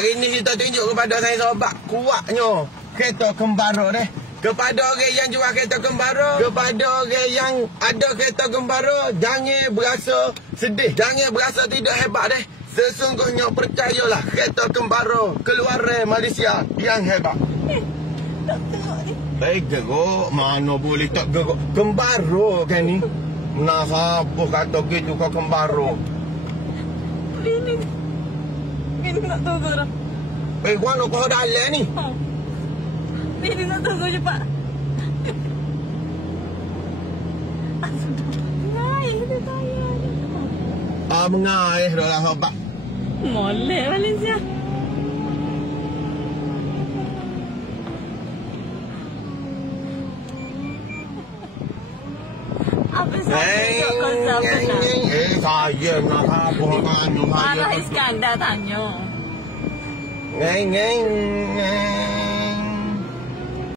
Hari ni kita tunjuk kepada saya sobat kuatnya kereta kembara deh. Kepada orang yang jual kereta kembara, kepada orang yang ada kereta kembara, jangan berasa sedih, jangan berasa tidak hebat deh. Sesungguhnya percayalah, kereta kembara keluaran Malaysia yang hebat. Tak tengok ni. Baik gerok, mana boleh tak gerok. Kembara kan ni. Nah, siapa kata gitu kau kembara? Ini nak tunggu dah. Gua nak kau dalam ni. Ini nak tunggu cepat. Naik kita tayar. Mengaih dah lah sobat. Molek Malaysia. Apa saya konsep benar? Saya nak apa tanya saya. Marah Iskandar tanya. Ngeng.